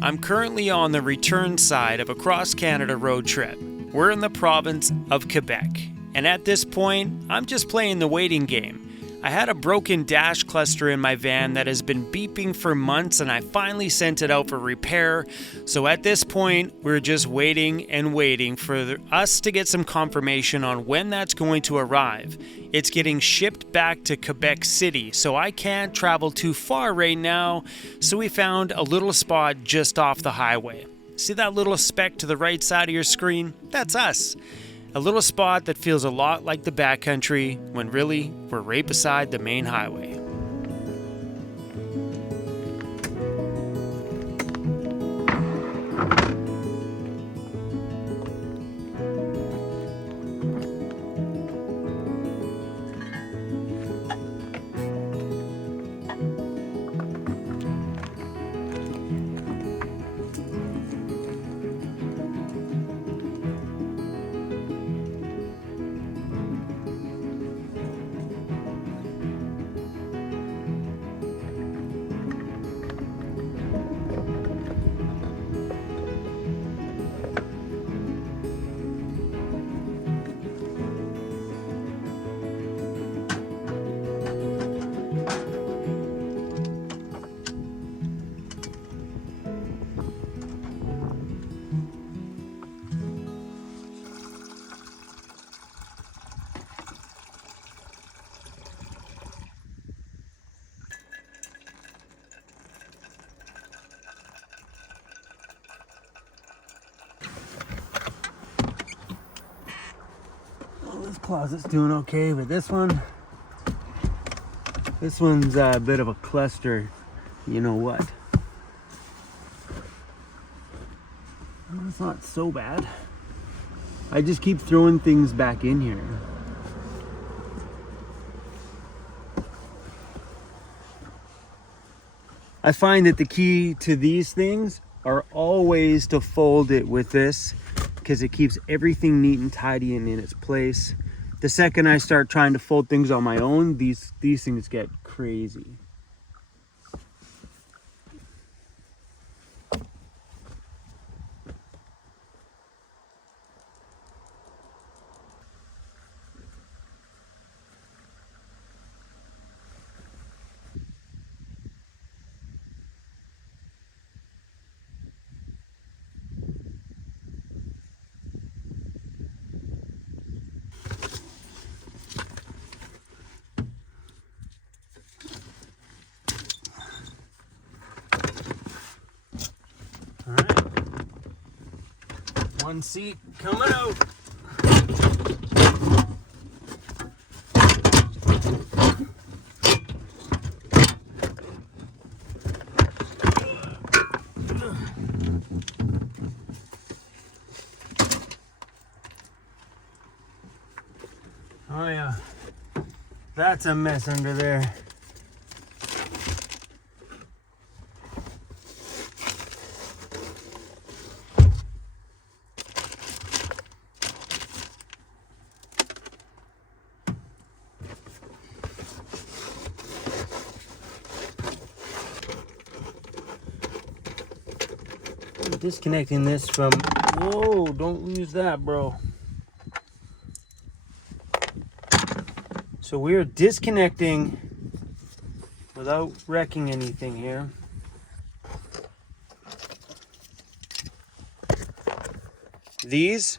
I'm currently on the return side of a cross-Canada road trip. We're in the province of Quebec, and at this point, I'm just playing the waiting game. I had a broken dash cluster in my van that has been beeping for months, and I finally sent it out for repair. So at this point, we're just waiting and waiting for us to get some confirmation on when that's going to arrive. It's getting shipped back to Quebec City, so I can't travel too far right now. So we found a little spot just off the highway. See that little speck to the right side of your screen? That's us. A little spot that feels a lot like the backcountry when really we're right beside the main highway. This closet's doing okay, but this one's a bit of a cluster. You know what? It's not so bad. I just keep throwing things back in here. I find that the key to these things are always to fold it with this, because it keeps everything neat and tidy and in its place. The second I start trying to fold things on my own, these things get crazy. All right, one seat coming out. Oh yeah, that's a mess under there. Disconnecting this from, whoa, don't lose that, bro. So we're disconnecting without wrecking anything here. These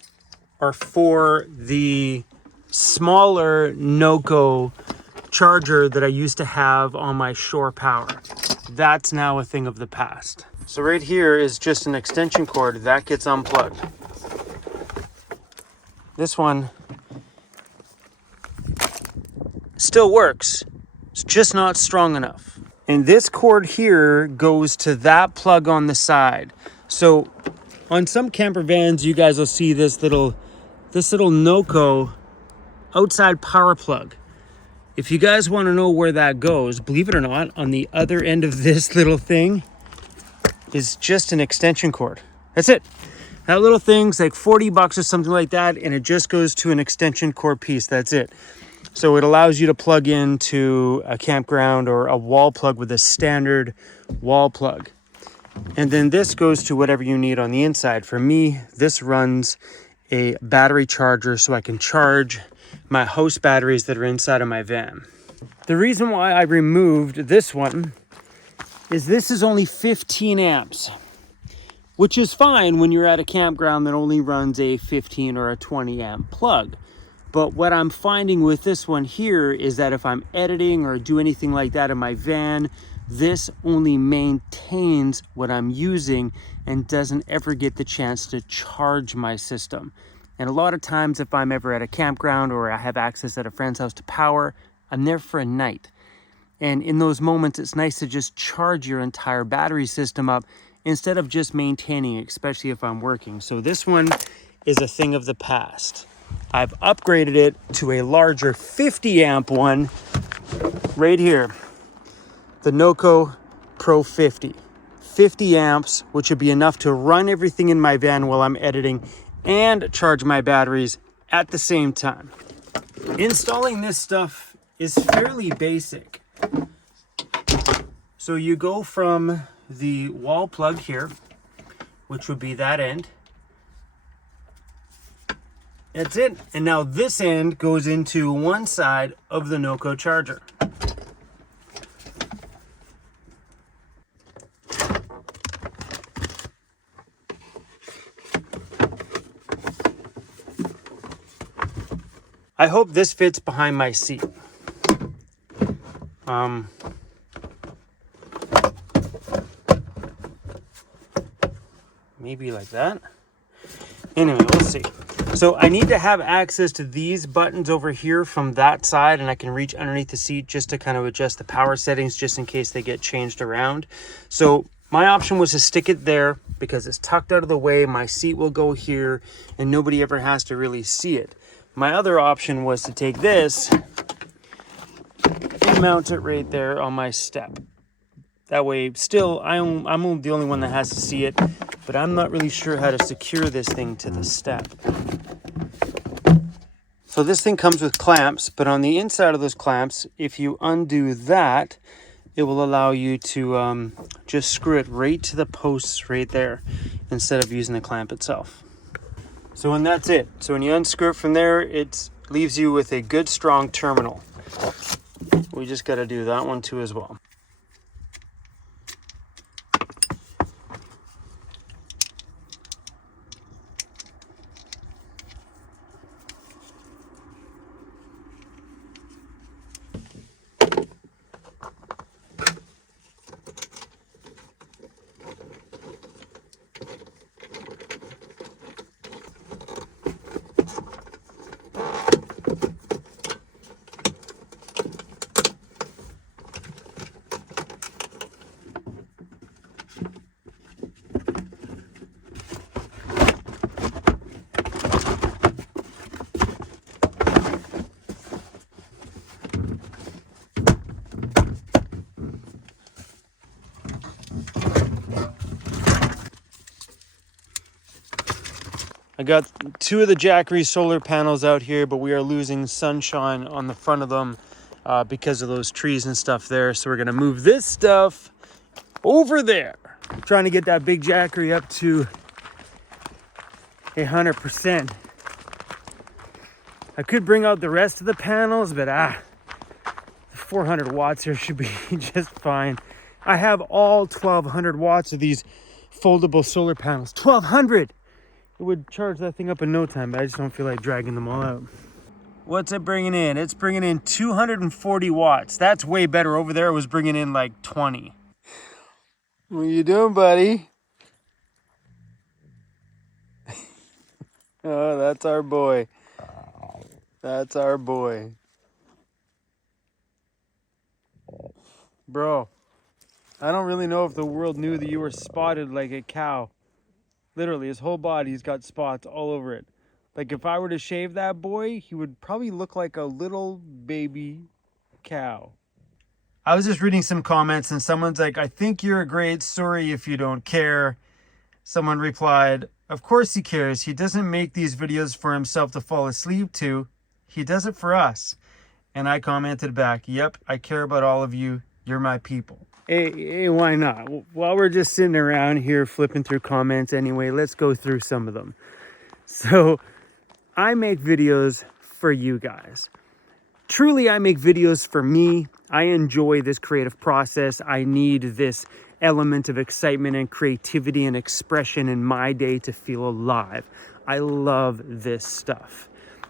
are for the smaller NOCO charger that I used to have on my shore power. That's now a thing of the past. So right here is just an extension cord that gets unplugged. This one still works. It's just not strong enough. And this cord here goes to that plug on the side. So on some camper vans, you guys will see this little NOCO outside power plug. If you guys want to know where that goes, believe it or not, on the other end of this little thing is just an extension cord. That's it. That little thing's like 40 bucks or something like that, and it just goes to an extension cord piece. That's it. So it allows you to plug into a campground or a wall plug with a standard wall plug. And then this goes to whatever you need on the inside. For me, this runs a battery charger so I can charge my host batteries that are inside of my van. The reason why I removed this one is this is only 15 amps, which is fine when you're at a campground that only runs a 15 or a 20 amp plug. But what I'm finding with this one here is that if I'm editing or do anything like that in my van, this only maintains what I'm using and doesn't ever get the chance to charge my system. And a lot of times if I'm ever at a campground or I have access at a friend's house to power, I'm there for a night. And in those moments, it's nice to just charge your entire battery system up instead of just maintaining it, especially if I'm working. So this one is a thing of the past. I've upgraded it to a larger 50 amp one right here. The Noco Pro 50. 50 amps, which would be enough to run everything in my van while I'm editing and charge my batteries at the same time. Installing this stuff is fairly basic. So you go from the wall plug here, which would be that end. That's it. And now this end goes into one side of the Noco charger. I hope this fits behind my seat. Maybe like that. Anyway, we'll see. So I need to have access to these buttons over here from that side, and I can reach underneath the seat just to kind of adjust the power settings just in case they get changed around. So my option was to stick it there because it's tucked out of the way. My seat will go here and nobody ever has to really see it. My other option was to take this and mount it right there on my step. That way, still, I'm the only one that has to see it, but I'm not really sure how to secure this thing to the step. So this thing comes with clamps, but on the inside of those clamps, if you undo that, it will allow you to just screw it right to the posts right there instead of using the clamp itself. So and that's it. So when you unscrew it from there, it leaves you with a good strong terminal. We just got to do that one too as well. I got two of the Jackery solar panels out here, but we are losing sunshine on the front of them because of those trees and stuff there. So we're gonna move this stuff over there. I'm trying to get that big Jackery up to 100%. I could bring out the rest of the panels, but 400 watts here should be just fine. I have all 1200 watts of these foldable solar panels. 1200! It would charge that thing up in no time, but I just don't feel like dragging them all out. What's it bringing in? It's bringing in 240 watts. That's way better. Over there it was bringing in like 20. What you doing, buddy? Oh, that's our boy. That's our boy. Bro, I don't really know if the world knew that you were spotted like a cow. Literally, his whole body's got spots all over it. Like if I were to shave that boy, he would probably look like a little baby cow. I was just reading some comments and someone's like, I think you're great. Sorry if you don't care. Someone replied, of course he cares. He doesn't make these videos for himself to fall asleep to. He does it for us. And I commented back, yep, I care about all of you. You're my people. Hey, why not? While we're just sitting around here flipping through comments anyway, let's go through some of them. So I make videos for you guys. Truly, I make videos for me. I enjoy this creative process. I need this element of excitement and creativity and expression in my day to feel alive. I love this stuff.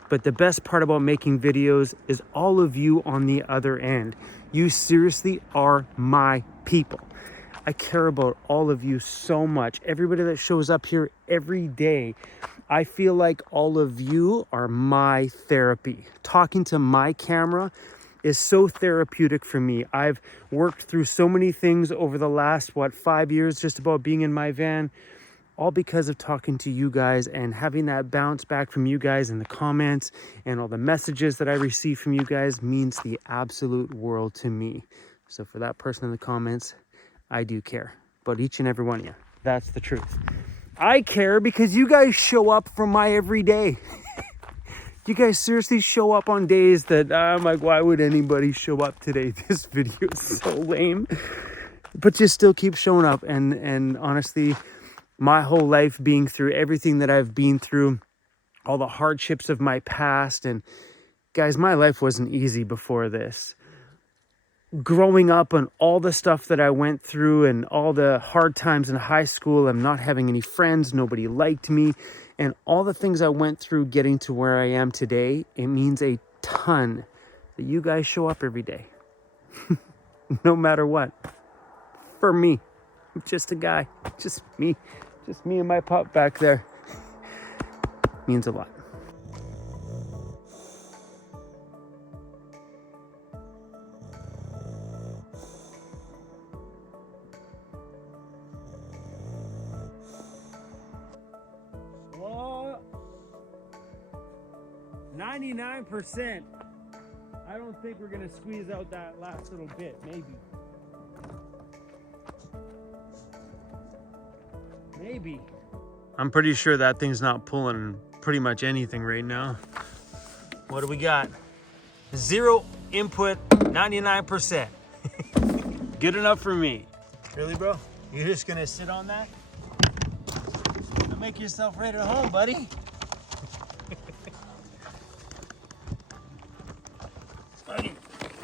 But the best part about making videos is all of you on the other end. You seriously are my people. I care about all of you so much. Everybody that shows up here every day, I feel like all of you are my therapy. Talking to my camera is so therapeutic for me. I've worked through so many things over the last, 5 years, just about being in my van, all because of talking to you guys and having that bounce back from you guys in the comments, and all the messages that I receive from you guys means the absolute world to me. So for that person in the comments, I do care about each and every one of you. That's the truth. I care because you guys show up for my everyday. You guys seriously show up on days that I'm like, why would anybody show up today? This video is so lame. But you still keep showing up. And honestly, my whole life, being through everything that I've been through, all the hardships of my past, and guys, my life wasn't easy before this. Growing up and all the stuff that I went through and all the hard times in high school, I'm not having any friends, nobody liked me, and all the things I went through getting to where I am today, it means a ton that you guys show up every day. No matter what. For me. I'm just a guy. Just me and my pup back there. Means a lot. Well, 99%. I don't think we're gonna squeeze out that last little bit, maybe. I'm pretty sure that thing's not pulling pretty much anything right now. What do we got? 0 input, 99%. Good enough for me. Really, bro? You're just gonna sit on that? Make yourself right at home, buddy. Buddy,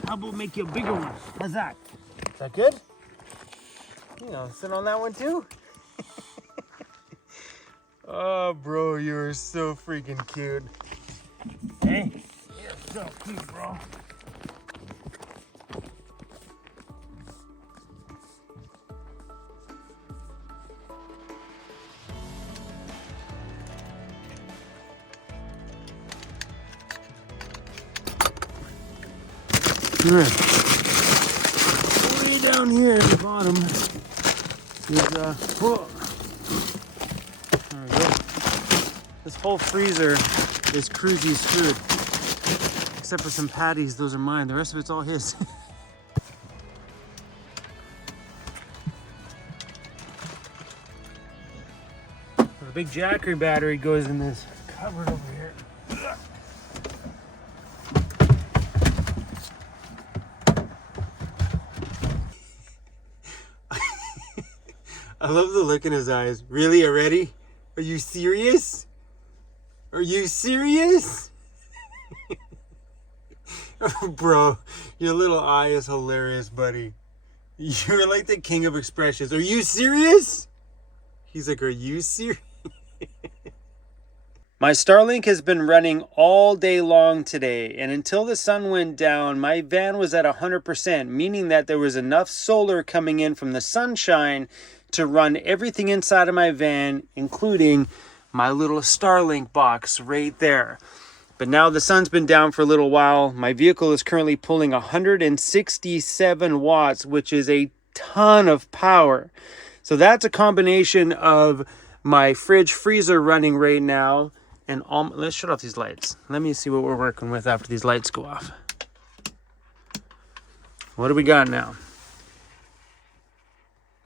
how about make you a bigger one? How's that? Is that good? You know, sit on that one too? Oh, bro, you are so freaking cute. Hey, you're so cute, bro. Way down here at the bottom is, whoa. There we go. This whole freezer is Cruzy's food. Except for some patties, those are mine. The rest of it's all his. The big Jackery battery goes in this cupboard over here. I love the look in his eyes. Really, already? Are you serious? Are you serious? Bro, your little eye is hilarious, buddy. You're like the king of expressions. Are you serious? He's like, are you serious? My Starlink has been running all day long today, and until the sun went down, my van was at 100%, meaning that there was enough solar coming in from the sunshine to run everything inside of my van, including my little Starlink box right there. But now the sun's been down for a little while. My vehicle is currently pulling 167 watts, which is a ton of power. So that's a combination of my fridge freezer running right now, and let's shut off these lights. Let me see what we're working with after these lights go off. What do we got now?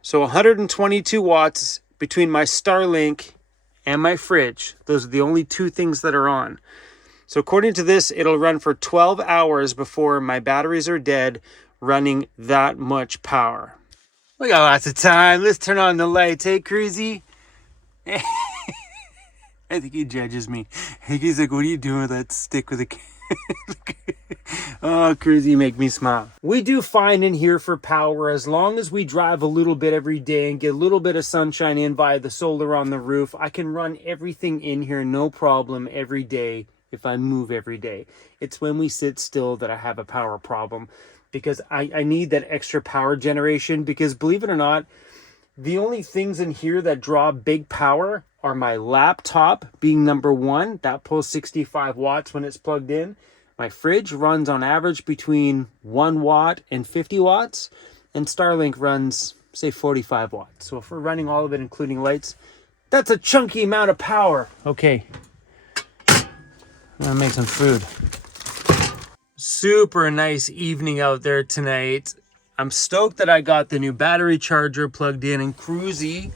So 122 watts between my Starlink and my fridge. Those are the only two things that are on. So according to this, it'll run for 12 hours before my batteries are dead, running that much power. We got lots of time. Let's turn on the lights. Hey, Cruzy. I think he judges me. I think he's like, what are you doing with that stick with a... Oh, Cruzy, make me smile. We do fine in here for power as long as we drive a little bit every day and get a little bit of sunshine in via the solar on the roof. I can run everything in here, no problem, every day if I move every day. It's when we sit still that I have a power problem, because I need that extra power generation, because believe it or not, the only things in here that draw big power are my laptop being number one. That pulls 65 watts when it's plugged in. My fridge runs on average between 1 watt and 50 watts. And Starlink runs, say, 45 watts. So if we're running all of it, including lights, that's a chunky amount of power. Okay. I'm gonna make some food. Super nice evening out there tonight. I'm stoked that I got the new battery charger plugged in. And Cruzy,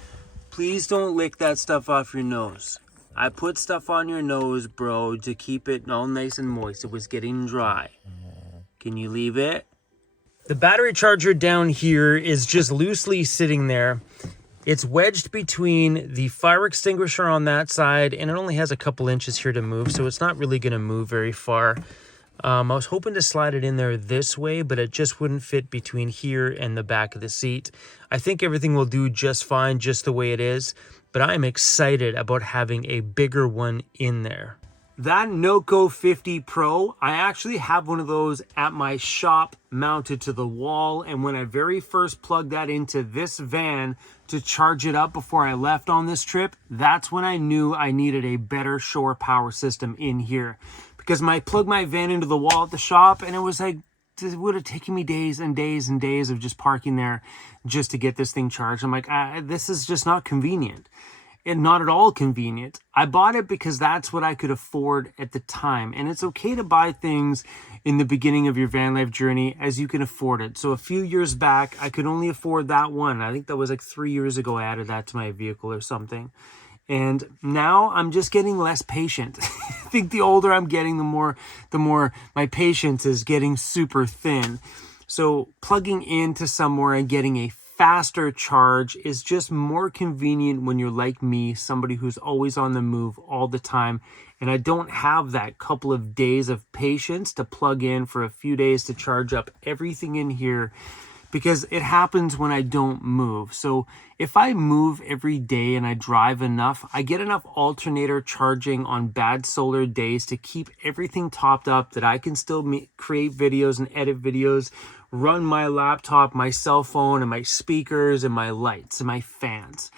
please don't lick that stuff off your nose. I put stuff on your nose, bro, to keep it all nice and moist. It was getting dry. Can you leave it? The battery charger down here is just loosely sitting there. It's wedged between the fire extinguisher on that side, and it only has a couple inches here to move, so it's not really going to move very far. I was hoping to slide it in there this way, but it just wouldn't fit between here and the back of the seat. I think everything will do just fine, just the way it is, but I'm excited about having a bigger one in there. That Noco 50 Pro, I actually have one of those at my shop mounted to the wall, and when I very first plugged that into this van to charge it up before I left on this trip, that's when I knew I needed a better shore power system in here. Because I plugged my van into the wall at the shop, and it was like, it would have taken me days and days and days of just parking there just to get this thing charged. I'm like, this is just not convenient. And not at all convenient. I bought it because that's what I could afford at the time. And it's okay to buy things in the beginning of your van life journey as you can afford it. So a few years back, I could only afford that one. I think that was like 3 years ago I added that to my vehicle or something. And now I'm just getting less patient. I think the older I'm getting, the more my patience is getting super thin. So plugging into somewhere and getting a faster charge is just more convenient when you're like me, somebody who's always on the move all the time. And I don't have that couple of days of patience to plug in for a few days to charge up everything in here, because it happens when I don't move. So if I move every day and I drive enough, I get enough alternator charging on bad solar days to keep everything topped up that I can still create videos and edit videos, run my laptop, my cell phone, and my speakers, and my lights, and my fans.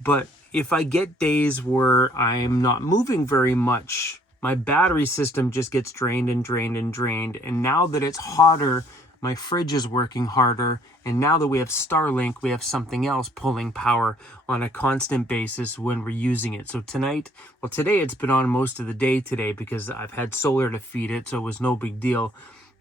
But if I get days where I'm not moving very much, my battery system just gets drained and drained and drained. And now that it's hotter, my fridge is working harder. And now that we have Starlink, we have something else pulling power on a constant basis when we're using it. So tonight, well, today it's been on most of the day today because I've had solar to feed it, so it was no big deal.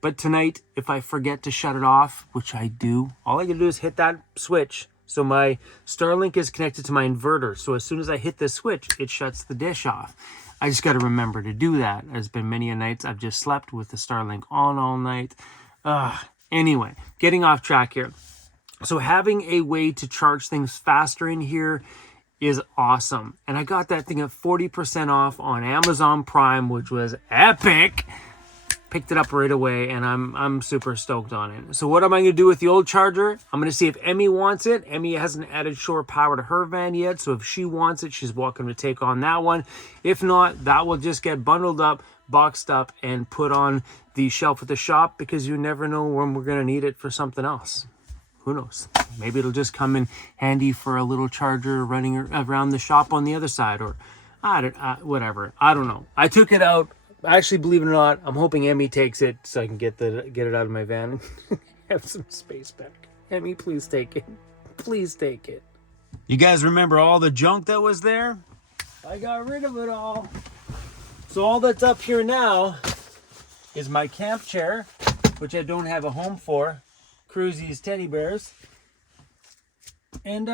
But tonight, if I forget to shut it off, which I do, all I gotta do is hit that switch. So my Starlink is connected to my inverter. So as soon as I hit the switch, it shuts the dish off. I just gotta remember to do that. There's been many a nights I've just slept with the Starlink on all night. Anyway, getting off track here. So having a way to charge things faster in here is awesome. And I got that thing at 40% off on Amazon Prime, which was epic. Picked it up right away, and I'm super stoked on it. So what am I going to do with the old charger? I'm going to see if Emmy wants it. Emmy hasn't added shore power to her van yet, so if she wants it, she's welcome to take on that one. If not, that will just get bundled up, boxed up, and put on the shelf at the shop, because you never know when we're going to need it for something else. Who knows? Maybe it'll just come in handy for a little charger running around the shop on the other side, or whatever. I don't know. I took it out. Actually, believe it or not, I'm hoping Emmy takes it so I can get it out of my van and have some space back. Emmy, please take it. Please take it. You guys remember all the junk that was there? I got rid of it all. So all that's up here now is my camp chair, which I don't have a home for, Cruzy's teddy bears, and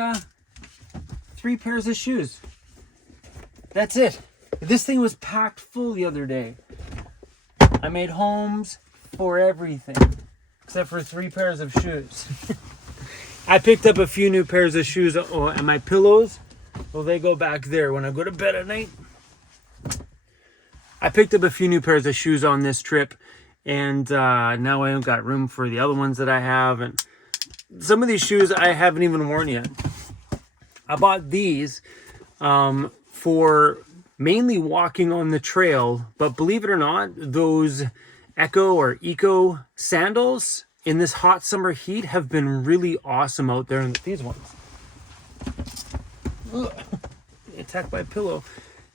3 pairs of shoes. That's it. This thing was packed full the other day. I made homes for everything, except for 3 pairs of shoes. I picked up a few new pairs of shoes. Oh, and my pillows, well, they go back there when I go to bed at night. I picked up a few new pairs of shoes on this trip, and now I don't got room for the other ones that I have. And some of these shoes I haven't even worn yet. I bought these for mainly walking on the trail, but believe it or not, those eco sandals in this hot summer heat have been really awesome out there. And these ones, ugh, attacked by a pillow.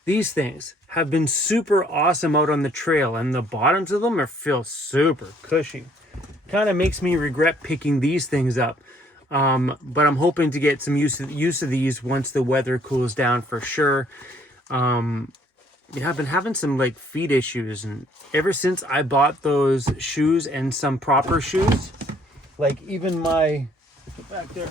These things have been super awesome out on the trail, and the bottoms of them feel super cushy. Kind of makes me regret picking these things up, but I'm hoping to get some use of these once the weather cools down for sure. Yeah, I've been having some like feet issues, and ever since I bought those shoes and some proper shoes, like even my back there,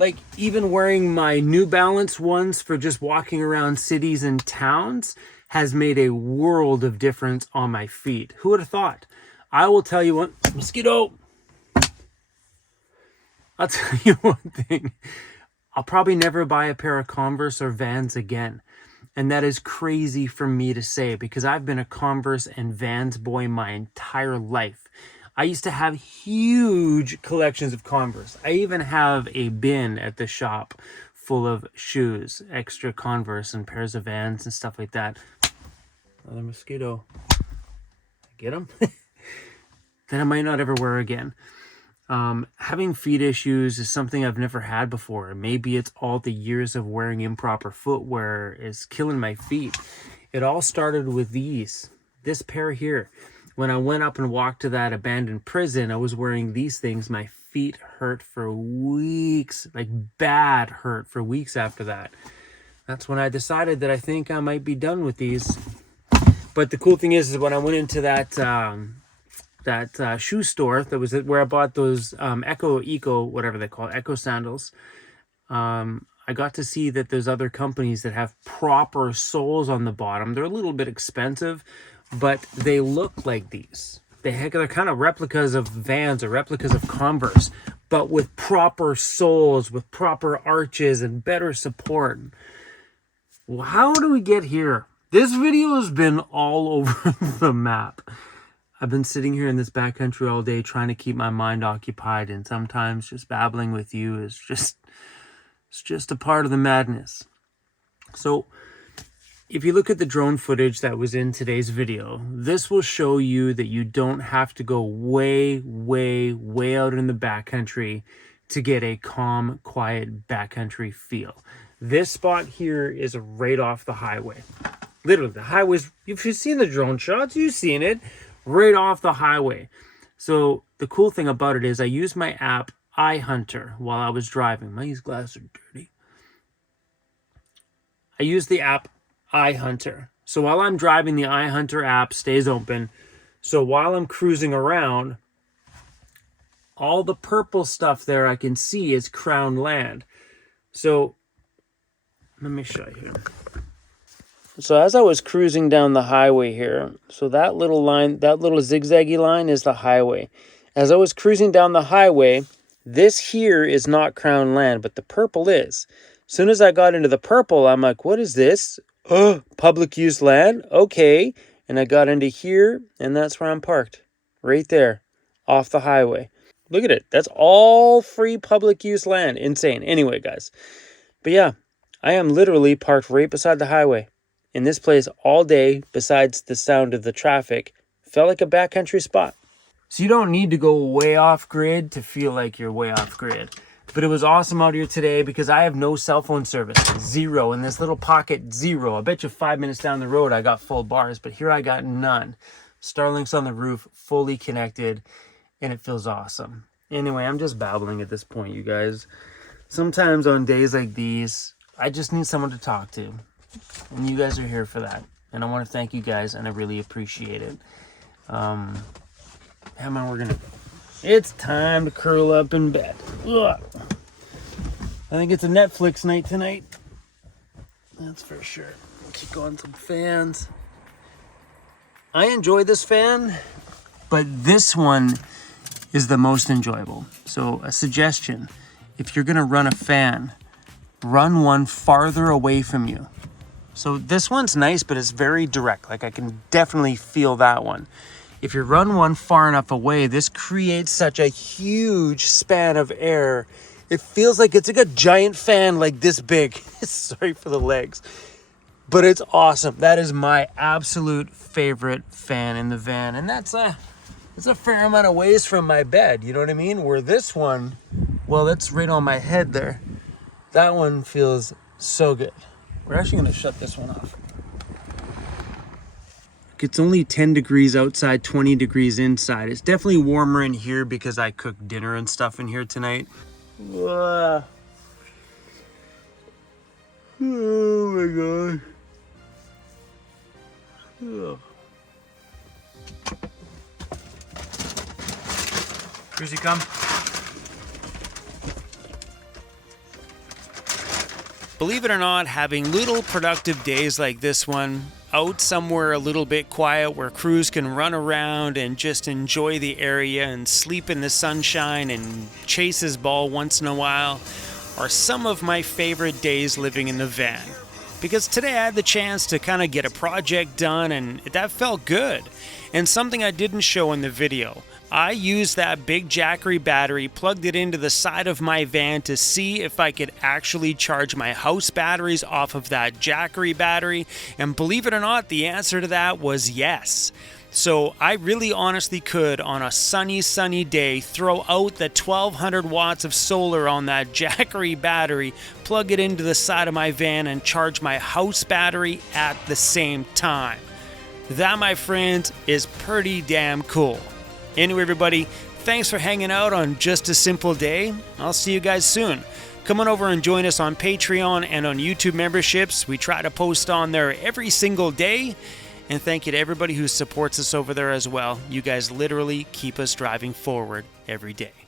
like even wearing my New Balance ones for just walking around cities and towns has made a world of difference on my feet. Who would have thought? I will tell you one, mosquito. I'll tell you one thing. I'll probably never buy a pair of Converse or Vans again. And that is crazy for me to say, because I've been a Converse and Vans boy my entire life. I used to have huge collections of Converse. I even have a bin at the shop full of shoes, extra Converse and pairs of Vans and stuff like that. Another mosquito. Get them? That I might not ever wear again. Having feet issues is something I've never had before. Maybe it's all the years of wearing improper footwear is killing my feet. It all started with this pair here. When I went up and walked to that abandoned prison, I was wearing these things. My feet hurt for weeks, like bad hurt for weeks after that. That's when I decided that I think I might be done with these. But the cool thing is when I went into that shoe store, that was where I bought those whatever they call it, eco sandals. I got to see that there's other companies that have proper soles on the bottom. They're a little bit expensive, but they look like these. They're kind of replicas of Vans or replicas of Converse, but with proper soles, with proper arches and better support. Well, how do we get here? This video has been all over the map. I've been sitting here in this backcountry all day trying to keep my mind occupied, and sometimes just babbling with you is just a part of the madness. So if you look at the drone footage that was in today's video, this will show you that you don't have to go way, way, way out in the backcountry to get a calm, quiet backcountry feel. This spot here is right off the highway. Literally, the highway's, if you've seen the drone shots, you've seen it. Right off the highway. So the cool thing about it is I used my app iHunter while I was driving. My glasses are dirty. I used the app iHunter. So while I'm driving, the iHunter app stays open. So while I'm cruising around, all the purple stuff there I can see is Crown Land. So let me show you here. So as I was cruising down the highway here, so that little line, that little zigzaggy line is the highway. As I was cruising down the highway, this here is not Crown Land, but the purple is. As soon as I got into the purple, I'm like, what is this? Oh, public use land? Okay. And I got into here, and that's where I'm parked. Right there, off the highway. Look at it. That's all free public use land. Insane. Anyway, guys. But yeah, I am literally parked right beside the highway. In this place all day, besides the sound of the traffic, felt like a backcountry spot. So you don't need to go way off grid to feel like you're way off grid. But it was awesome out here today because I have no cell phone service. Zero. In this little pocket, zero. I bet you 5 minutes down the road I got full bars, but here I got none. Starlink's on the roof, fully connected, and it feels awesome. Anyway, I'm just babbling at this point, you guys. Sometimes on days like these, I just need someone to talk to. And you guys are here for that. And I want to thank you guys, and I really appreciate it. How man, it's time to curl up in bed. Ugh. I think it's a Netflix night tonight. That's for sure. Kick on some fans. I enjoy this fan, but this one is the most enjoyable. So a suggestion, if you're gonna run a fan, run one farther away from you. So this one's nice, but it's very direct. Like I can definitely feel that one. If you run one far enough away, this creates such a huge span of air. It feels like it's like a giant fan like this big. Sorry for the legs. But it's awesome. That is my absolute favorite fan in the van. And it's a fair amount of ways from my bed, you know what I mean? Where this one, well, that's right on my head there. That one feels so good. We're actually gonna shut this one off. It's only 10 degrees outside, 20 degrees inside. It's definitely warmer in here because I cooked dinner and stuff in here tonight. Oh my God. Ugh. Cruisy, come. Believe it or not, having little productive days like this one, out somewhere a little bit quiet where crews can run around and just enjoy the area and sleep in the sunshine and chase his ball once in a while, are some of my favorite days living in the van. Because today I had the chance to kind of get a project done, and that felt good. And something I didn't show in the video, I used that big Jackery battery, plugged it into the side of my van to see if I could actually charge my house batteries off of that Jackery battery. And believe it or not, the answer to that was yes. So I really honestly could, on a sunny day, throw out the 1200 watts of solar on that Jackery battery, plug it into the side of my van, and charge my house battery at the same time. That, my friends, is pretty damn cool. Anyway, everybody, thanks for hanging out on Just a Simple Day. I'll see you guys soon. Come on over and join us on Patreon and on YouTube memberships. We try to post on there every single day. And thank you to everybody who supports us over there as well. You guys literally keep us driving forward every day.